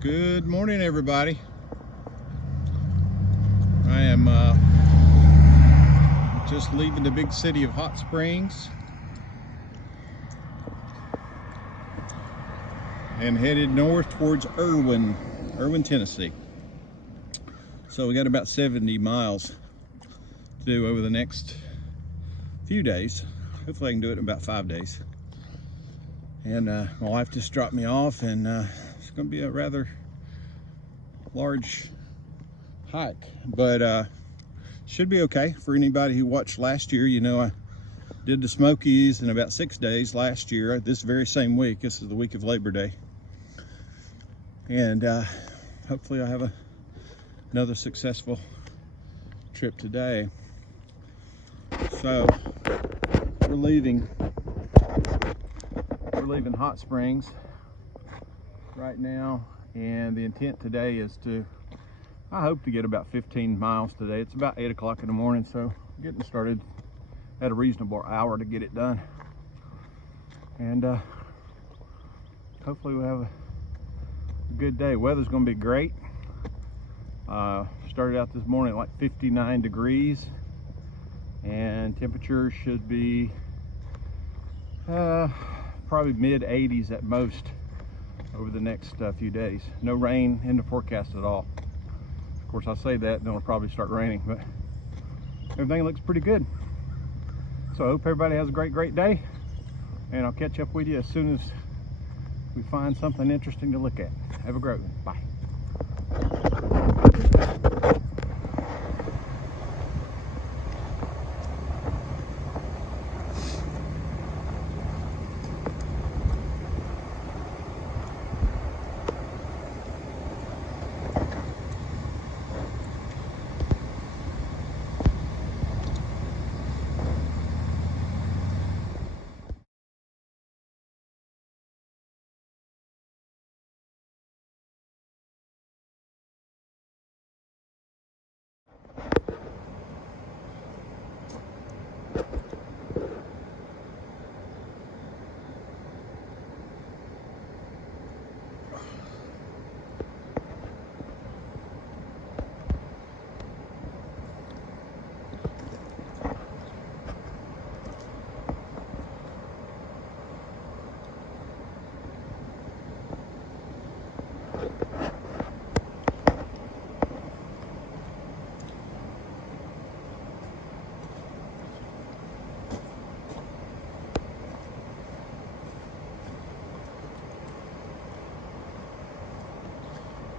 Good morning, everybody. I am just leaving the big city of Hot Springs and headed north towards Erwin, Tennessee. So we got about 70 miles to do over the next few days. Hopefully I can do it in about 5 days. And my wife just dropped me off, and it's going to be a rather large hike, but should be okay for anybody who watched last year. You know, I did the Smokies in about 6 days last year, this very same week. This is the week of Labor Day, and hopefully I have another successful trip today. So we're leaving Hot Springs right now, and the intent today is I hope to get about 15 miles today. It's about 8 o'clock in the morning, so getting started at a reasonable hour to get it done. And hopefully we'll have a good day. Weather's going to be great. Started out this morning at like 59 degrees, and temperature should be probably mid 80s at most over the next few days. No rain in the forecast at all. Of course, I say that, then it'll probably start raining, but everything looks pretty good. So I hope everybody has a great day, and I'll catch up with you as soon as we find something interesting to look at. Have a great one. Bye.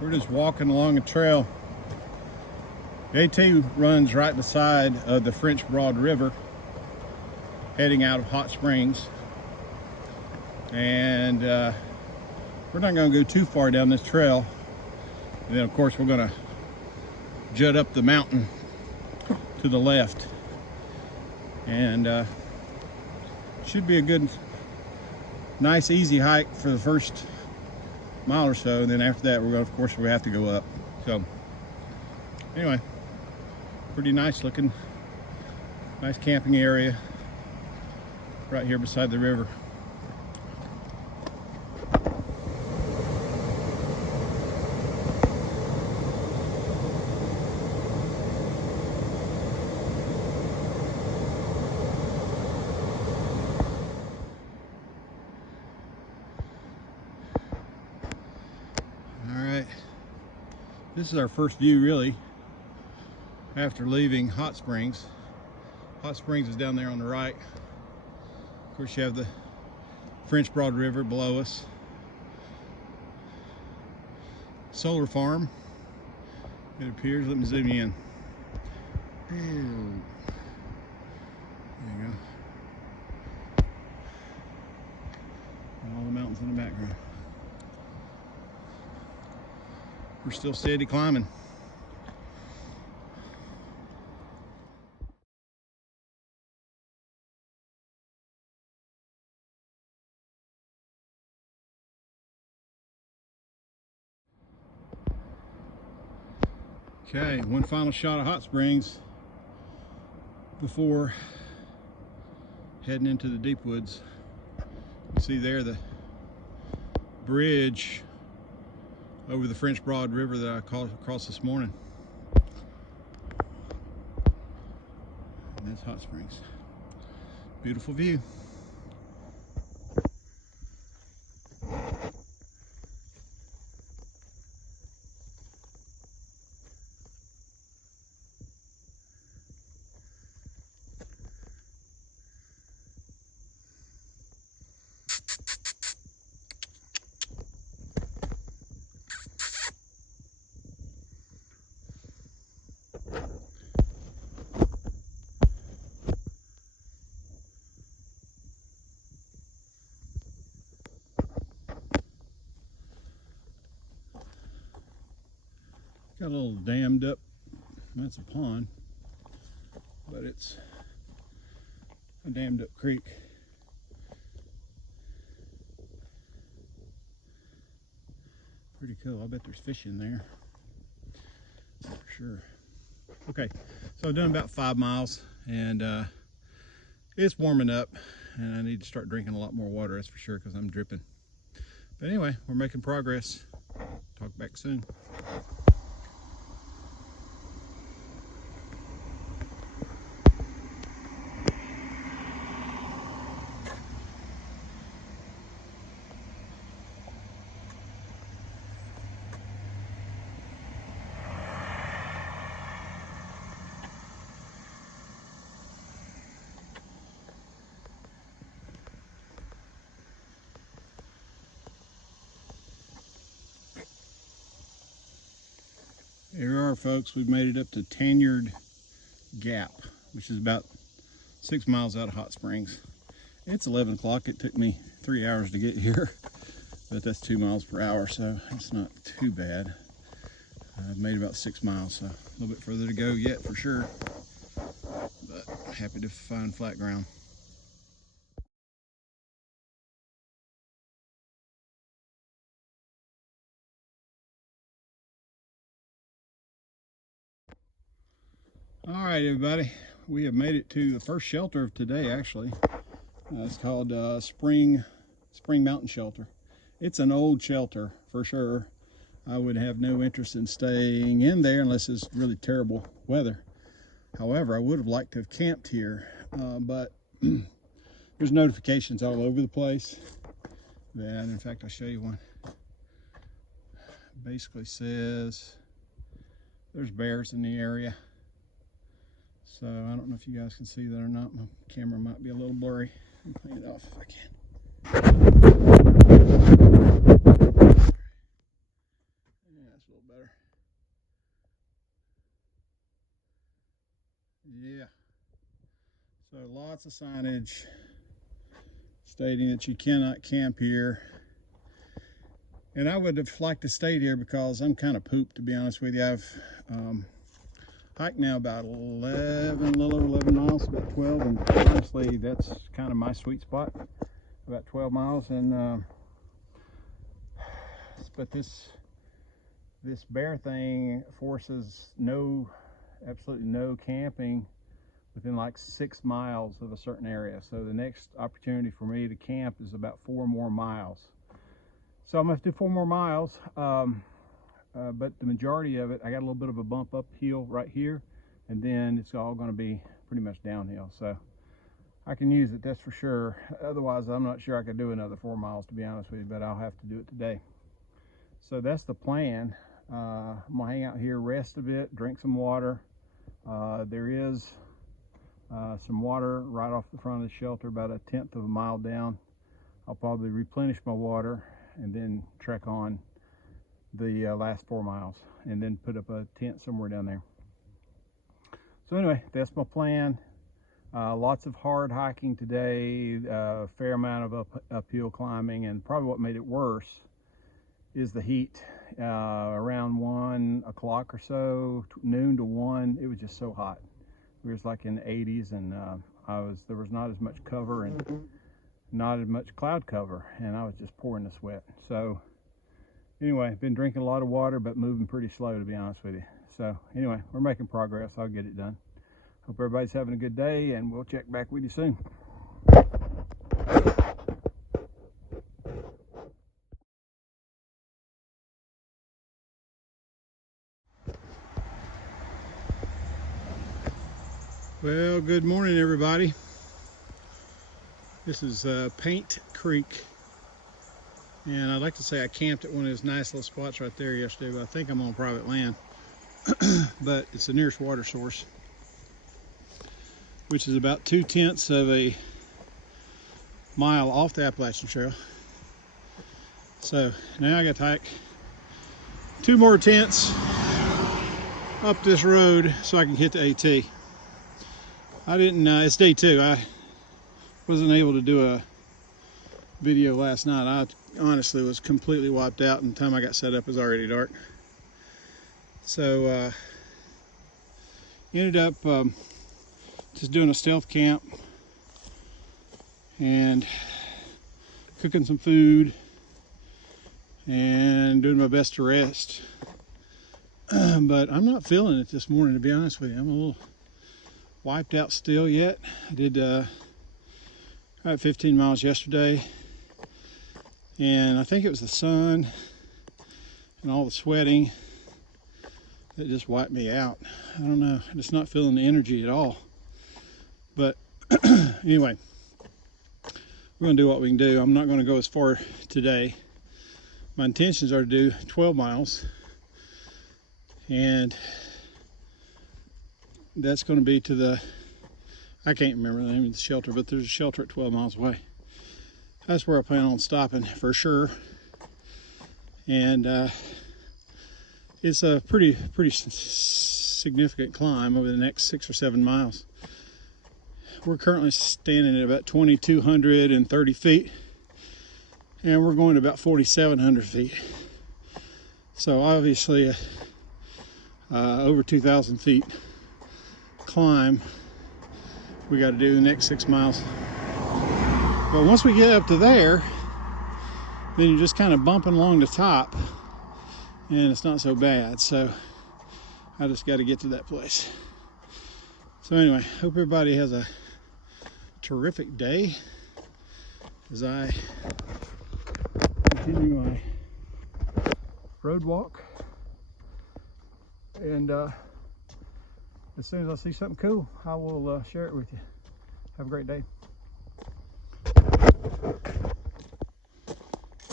We're just walking along a trail. The AT runs right beside the French Broad River, heading out of Hot Springs. And we're not going to go too far down this trail. And then, of course, we're going to jut up the mountain to the left. And should be a good, nice, easy hike for the first mile or so, and then after that of course we have to go up. So anyway, pretty nice looking, nice camping area right here beside the river. This is our first view, really, after leaving Hot Springs. Hot Springs is down there on the right. Of course, you have the French Broad River below us. Solar farm, it appears. Let me zoom in. There you go. And all the mountains in the background. We're still steady climbing. Okay, one final shot of Hot Springs before heading into the deep woods. You see there the bridge over the French Broad River that I crossed this morning. And that's Hot Springs. Beautiful view. Got a little dammed up, that's a pond, but it's a dammed up creek. Pretty cool. I bet there's fish in there, for sure. Okay, so I've done about 5 miles, and it's warming up, and I need to start drinking a lot more water, that's for sure, because I'm dripping. But anyway, we're making progress. Talk back soon. Here we are, folks. We've made it up to Tanyard Gap, which is about 6 miles out of Hot Springs. It's 11 o'clock. It took me 3 hours to get here, but that's 2 miles per hour, so it's not too bad. I've made about 6 miles, so a little bit further to go yet for sure, but happy to find flat ground. All right, everybody, we have made it to the first shelter of today, actually. It's called Spring Mountain Shelter. It's an old shelter for sure. I would have no interest in staying in there unless it's really terrible weather. However, I would have liked to have camped here, but there's notifications all over the place. And in fact, I'll show you one. Basically says there's bears in the area. So I don't know if you guys can see that or not. My camera might be a little blurry. I'll clean it off if I can. Yeah, that's a little better. Yeah. So lots of signage stating that you cannot camp here. And I would have liked to stay here because I'm kind of pooped, to be honest with you. I've hiked now about 11, a little over 11 miles, about 12, and honestly, that's kind of my sweet spot, about 12 miles. And but this bear thing forces absolutely no camping within like 6 miles of a certain area. So the next opportunity for me to camp is about 4 more miles. So I'm gonna have to do 4 more miles. But the majority of it, I got a little bit of a bump uphill right here, and then it's all going to be pretty much downhill. So I can use it, that's for sure. Otherwise, I'm not sure I could do another 4 miles, to be honest with you, but I'll have to do it today. So that's the plan. I'm going to hang out here, rest a bit, drink some water. There is some water right off the front of the shelter, about 1/10 of a mile down. I'll probably replenish my water and then trek on the last 4 miles and then put up a tent somewhere down there. So anyway, that's my plan. Lots of hard hiking today, a fair amount of uphill climbing, and probably what made it worse is the heat. Around 1 o'clock or so, noon to 1, it was just so hot. We was like in the 80s, and there was not as much cover and not as much cloud cover, and I was just pouring the sweat. So anyway, I've been drinking a lot of water, but moving pretty slow, to be honest with you. So anyway, we're making progress. I'll get it done. Hope everybody's having a good day, and we'll check back with you soon. Well, good morning, everybody. This is Paint Creek, and I'd like to say I camped at one of those nice little spots right there yesterday, but I think I'm on private land. But it's the nearest water source, which is about 2/10 of a mile off the Appalachian Trail. So now I got to hike 2 more tents up this road so I can hit the AT. I didn't, it's day 2. I wasn't able to do a video last night. I honestly was completely wiped out, and the time I got set up it was already dark. So ended up just doing a stealth camp and cooking some food and doing my best to rest. But I'm not feeling it this morning, to be honest with you. I'm a little wiped out still yet. I did about 15 miles yesterday, and I think it was the sun and all the sweating that just wiped me out. I don't know, I'm just not feeling the energy at all. But anyway, we're gonna do what we can do. I'm not gonna go as far today. My intentions are to do 12 miles, and that's going to be to the, I can't remember the name of the shelter, but there's a shelter at 12 miles away. That's where I plan on stopping for sure. And it's a pretty significant climb over the next 6 or 7 miles. We're currently standing at about 2,230 feet, and we're going to about 4,700 feet. So obviously over 2,000 feet climb we got to do the next 6 miles. But once we get up to there, then you're just kind of bumping along the top, and it's not so bad. So I just got to get to that place. So anyway, hope everybody has a terrific day as I continue my road walk. And as soon as I see something cool, I will share it with you. Have a great day.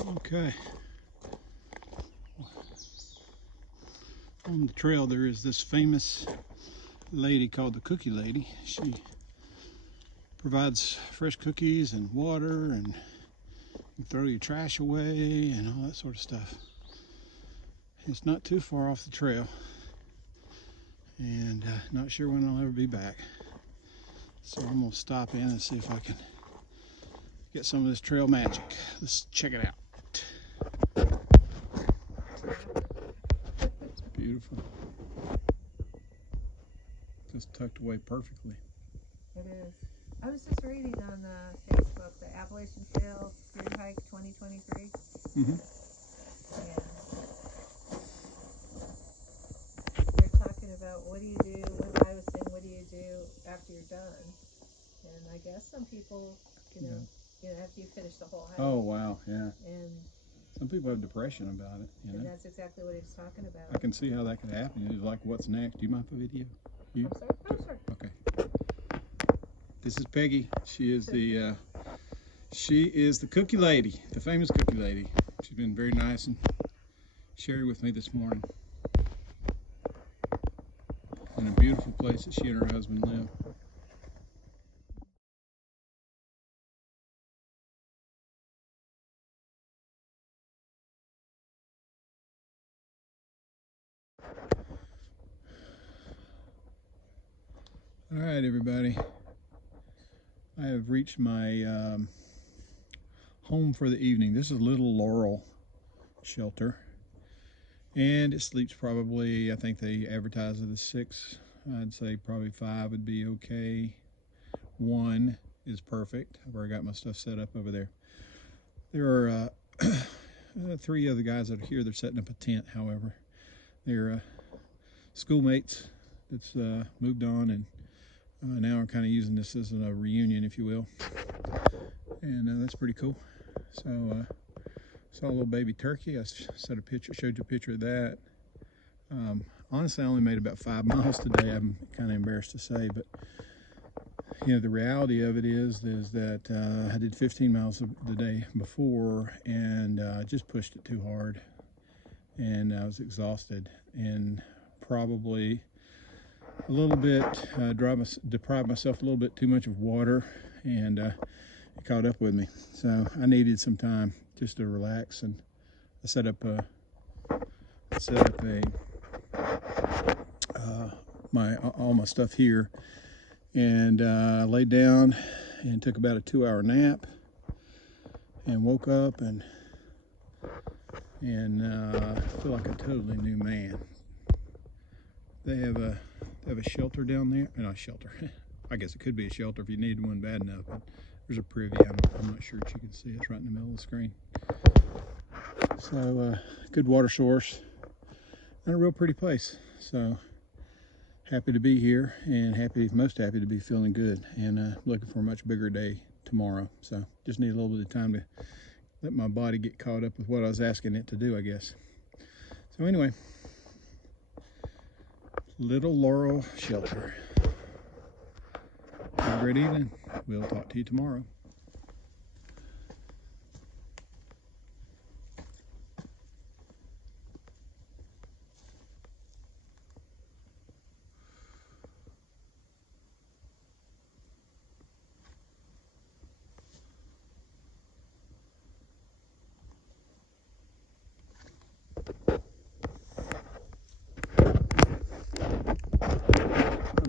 Okay. On the trail there is this famous lady called the Cookie Lady. She provides fresh cookies and water, and you throw your trash away and all that sort of stuff. It's not too far off the trail, and not sure when I'll ever be back. So I'm gonna stop in and see if I can get some of this trail magic. Let's check it out. It's beautiful. Just tucked away perfectly. It is. I was just reading on Facebook, the Appalachian Trail Through Hike 2023. Mm-hmm. Yeah. They're talking about what do you do, one guy was saying, what do you do after you're done? And I guess some people, you know, after you finish the whole hike. Oh, wow, yeah. And some people have depression about it, you know. And that's exactly what he was talking about. I can see how that could happen. It's like, what's next? Do you mind the video? You? I'm sorry? Oh, sure. Okay. This is Peggy. She is the Cookie Lady, the famous Cookie Lady. She's been very nice and shared with me this morning. In a beautiful place that she and her husband live. All right, everybody. I have reached my home for the evening. This is Little Laurel Shelter, and it sleeps probably, I think they advertise it as 6. I'd say probably 5 would be okay. 1 is perfect. I've already got my stuff set up over there. There are 3 other guys that are here. They're setting up a tent, however. They're schoolmates that's moved on, and now we're kind of using this as a reunion, if you will. And that's pretty cool. So saw a little baby turkey. I showed you a picture of that. Honestly, I only made about 5 miles today. I'm kind of embarrassed to say, but you know, the reality of it is that I did 15 miles the day before, and just pushed it too hard, and I was exhausted and probably a little bit deprived myself a little bit too much of water, and it caught up with me. So I needed some time just to relax, and I set up all my stuff here, and I laid down and took about a 2-hour nap, and woke up and feel like a totally new man. They have a shelter down there. Not a shelter. I guess it could be a shelter if you need one bad enough. But there's a privy. I'm not sure if you can see. It's right in the middle of the screen. So good water source and a real pretty place. So happy to be here, and most happy to be feeling good, and looking for a much bigger day tomorrow. So just need a little bit of time to let my body get caught up with what I was asking it to do, I guess. So anyway, Little Laurel Shelter. Have a great evening. We'll talk to you tomorrow.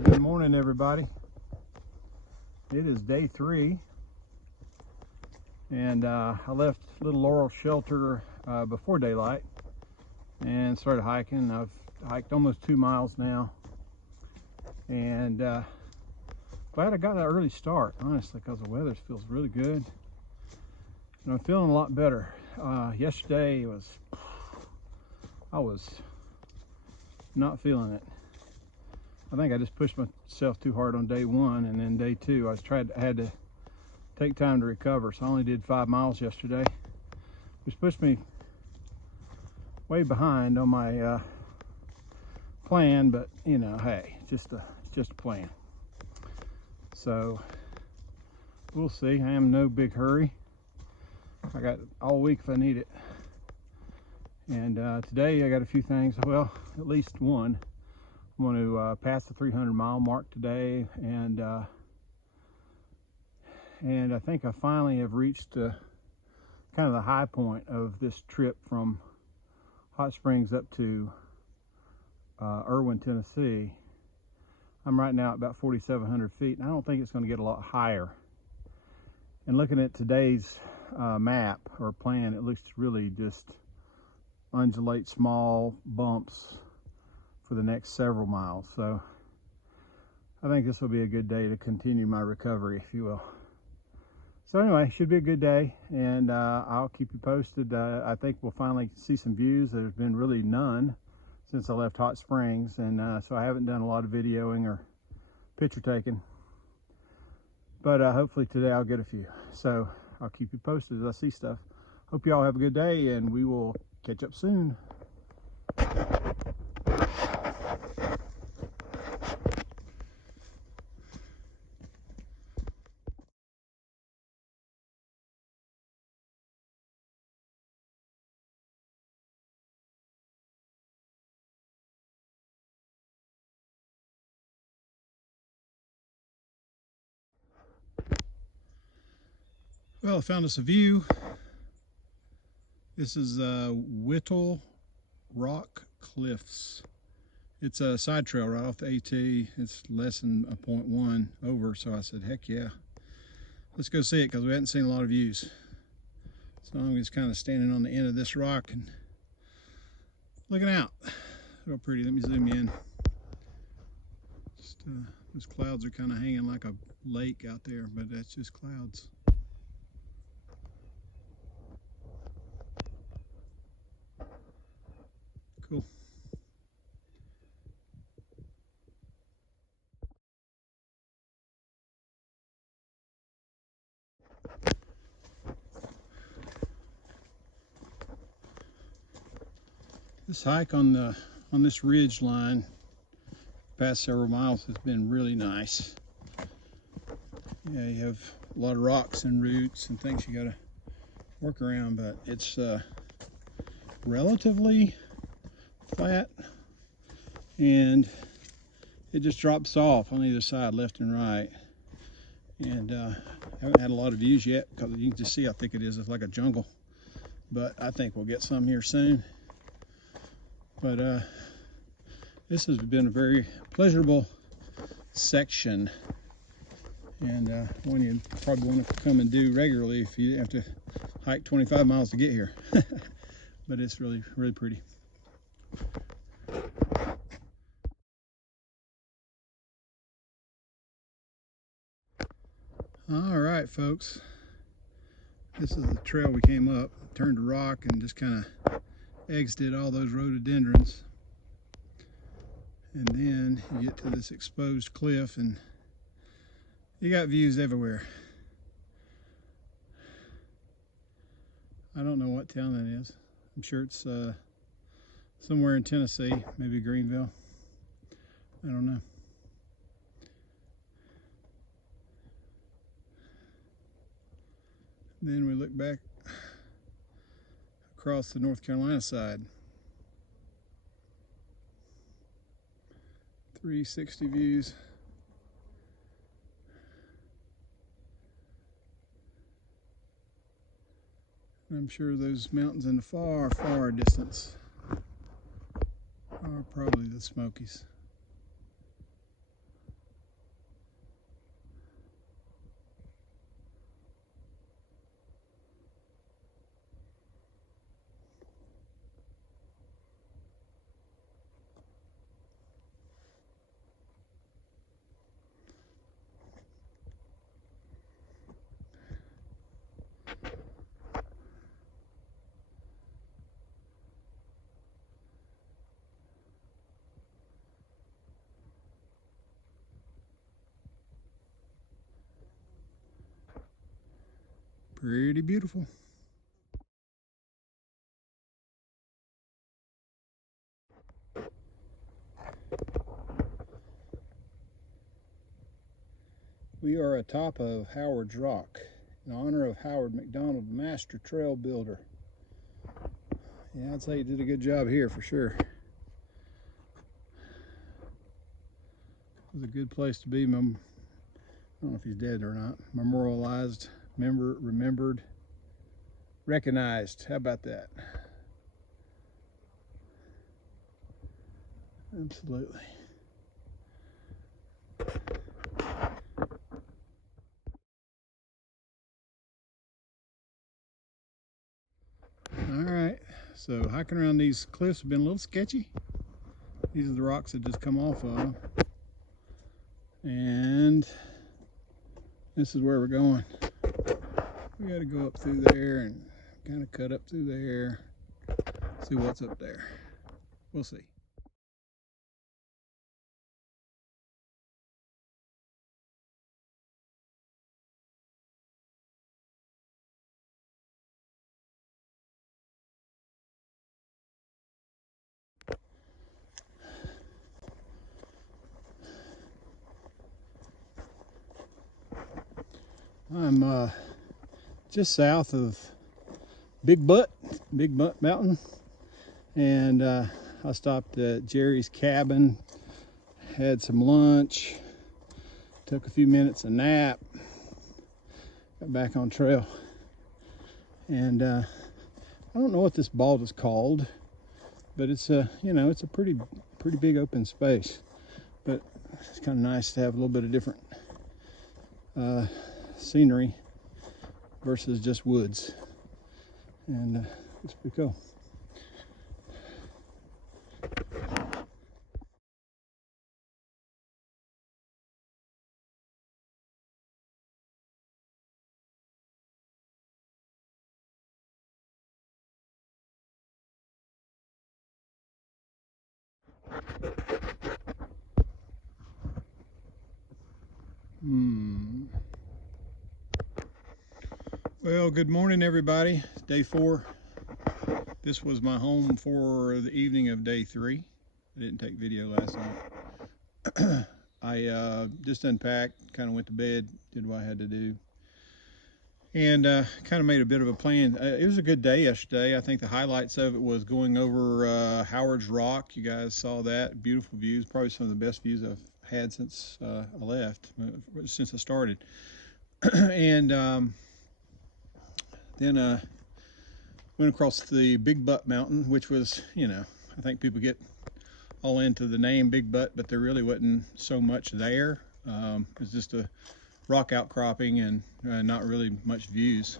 Good morning, everybody. It is day 3, and I left Little Laurel Shelter before daylight and started hiking. I've hiked almost 2 miles now, and glad I got an early start, honestly, because the weather feels really good, and I'm feeling a lot better. Yesterday I was not feeling it. I think I just pushed myself too hard on day 1, and then day 2 I had to take time to recover, so I only did 5 miles yesterday, which pushed me way behind on my plan. But you know, hey, it's just a plan. So we'll see. I am in no big hurry. I got all week if I need it. And today I got a few things. Well, at least one. I'm going to pass the 300-mile mark today, and I think I finally have reached kind of the high point of this trip from Hot Springs up to Erwin, Tennessee. I'm right now at about 4,700 feet, and I don't think it's going to get a lot higher. And looking at today's map or plan, it looks really just undulate small bumps for the next several miles. So I think this will be a good day to continue my recovery, if you will. So anyway, should be a good day, and I'll keep you posted. I think we'll finally see some views. There's been really none since I left Hot Springs, and so I haven't done a lot of videoing or picture taking, but hopefully today I'll get a few. So I'll keep you posted as I see stuff. Hope you all have a good day, and we will catch up soon. Well, I found us a view. This is Whittle Rock Cliffs. It's a side trail right off the AT. It's less than a 0.1 over, so I said, heck yeah. Let's go see it, because we hadn't seen a lot of views. So I'm just kind of standing on the end of this rock and looking out. Real pretty. Let me zoom in. Just those clouds are kind of hanging like a lake out there, but that's just clouds. Cool. This hike on this ridge line past several miles has been really nice. Yeah, you have a lot of rocks and roots and things you gotta work around, but it's relatively flat, and it just drops off on either side, left and right. And I haven't had a lot of views yet because you can just see how thick it is. It's like a jungle, but I think we'll get some here soon. But this has been a very pleasurable section, and one you probably want to come and do regularly if you have to hike 25 miles to get here. But it's really, really pretty. All right, folks. This is the trail we came up, turned to rock, and just kind of exited all those rhododendrons. And then you get to this exposed cliff, and you got views everywhere. I don't know what town that is. I'm sure it's somewhere in Tennessee, maybe Greenville. I don't know. Then we look back across the North Carolina side. 360 views. I'm sure those mountains in the far, far distance are probably the Smokies. Pretty beautiful. We are atop of Howard's Rock in honor of Howard McDonald, master trail builder. Yeah, I'd say he did a good job here for sure. It was a good place to be. I don't know if he's dead or not. Memorialized, remembered, recognized. How about that? Absolutely. All right, so hiking around these cliffs have been a little sketchy. These are the rocks that just come off of them. And this is where we're going. We got to go up through there and kind of cut up through there, see what's up there. We'll see. I'm just south of Big Butt Mountain, and I stopped at Jerry's cabin, had some lunch, took a few minutes a nap, got back on trail, and I don't know what this bald is called, but it's a it's a pretty big open space, but it's kind of nice to have a little bit of different scenery versus just woods, and it's pretty cool. Well, good morning, everybody. Day 4. This was my home for the evening of day 3. I didn't take video last night. I just unpacked, kind of went to bed, did what I had to do. And kind of made a bit of a plan. It was a good day yesterday. I think the highlights of it was going over Howard's Rock. You guys saw that. Beautiful views. Probably some of the best views I've had since I left, since I started. And then went across the Big Butt Mountain, which was, you know, I think people get all into the name Big Butt, but there really wasn't so much there. It was just a rock outcropping and not really much views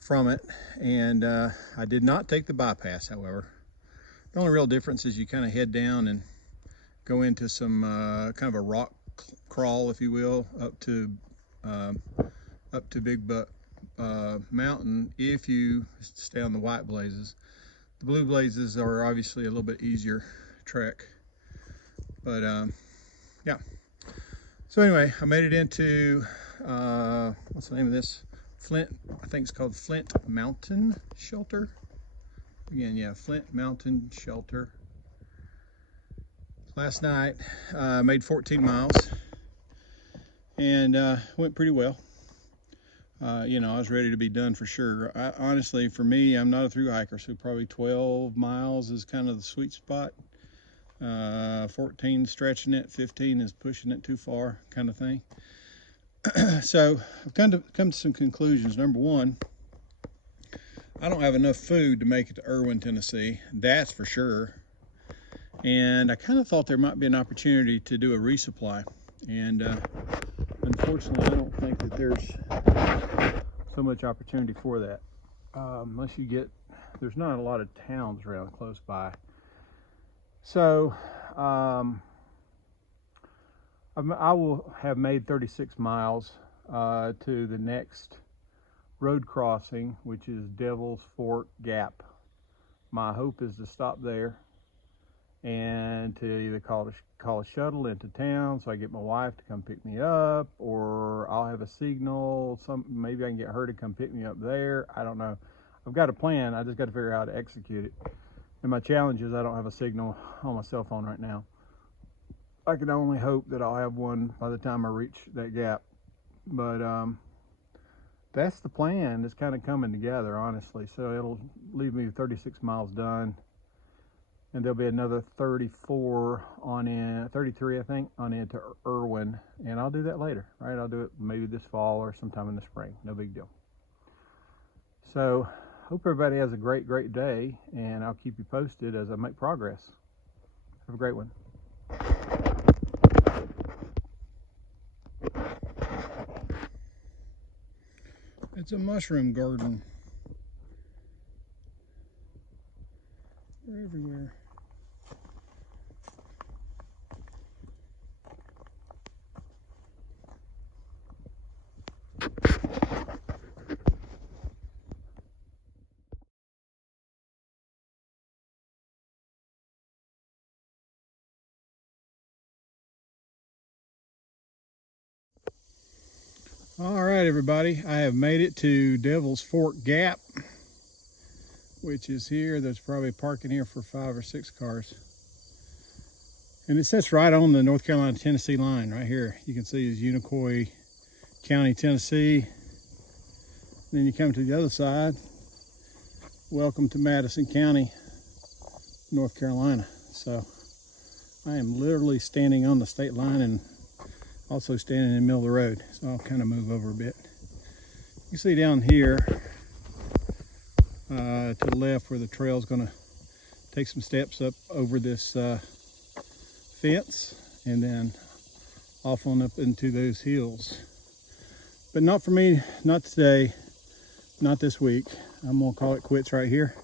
from it. And I did not take the bypass, however. The only real difference is you kind of head down and go into some kind of a rock crawl, if you will, up to Big Butt Mountain if you stay on the white blazes. The blue blazes are obviously a little bit easier trek, but yeah. So anyway, I made it into, what's the name of this? Flint, I think it's called Flint Mountain Shelter. Again, yeah, Flint Mountain Shelter. Last night, made 14 miles and went pretty well. You know, I was ready to be done for sure. Honestly, for me, I'm not a through hiker, so probably 12 miles is kind of the sweet spot. 14 stretching it, 15 is pushing it too far, kind of thing. So I've come to some conclusions. Number one, I don't have enough food to make it to Erwin, Tennessee. That's for sure. And I kind of thought there might be an opportunity to do a resupply. And unfortunately, I don't think that there's so much opportunity for that. Unless you get, there's not a lot of towns around close by. So I will have made 36 miles to the next road crossing, which is Devil's Fork Gap. My hope is to stop there and to either call a shuttle into town so I get my wife to come pick me up, or I'll have a signal. Maybe I can get her to come pick me up there. I don't know. I've got a plan. I just got to figure out how to execute it. And my challenge is I don't have a signal on my cell phone right now. I can only hope that I'll have one by the time I reach that gap. But that's the plan. It's kind of coming together, honestly. So it'll leave me 36 miles done. And there'll be another 34 on in, 33 I think, on into Erwin. And I'll do that later, right? I'll do it maybe this fall or sometime in the spring. No big deal. So hope everybody has a great day, and I'll keep you posted as I make progress. Have a great one. It's a mushroom garden. They're everywhere. All right, everybody, I have made it to Devil's Fork Gap, which is here. There's probably parking here for 5 or 6 cars. And it sits right on the North Carolina-Tennessee line right here. You can see is Unicoi County, Tennessee. Then you come to the other side. Welcome to Madison County, North Carolina. So I am literally standing on the state line and also standing in the middle of the road. So I'll kind of move over a bit. You can see down here to the left where the trail is going to take some steps up over this fence and then off on up into those hills. But not for me, not today, not this week. I'm going to call it quits right here.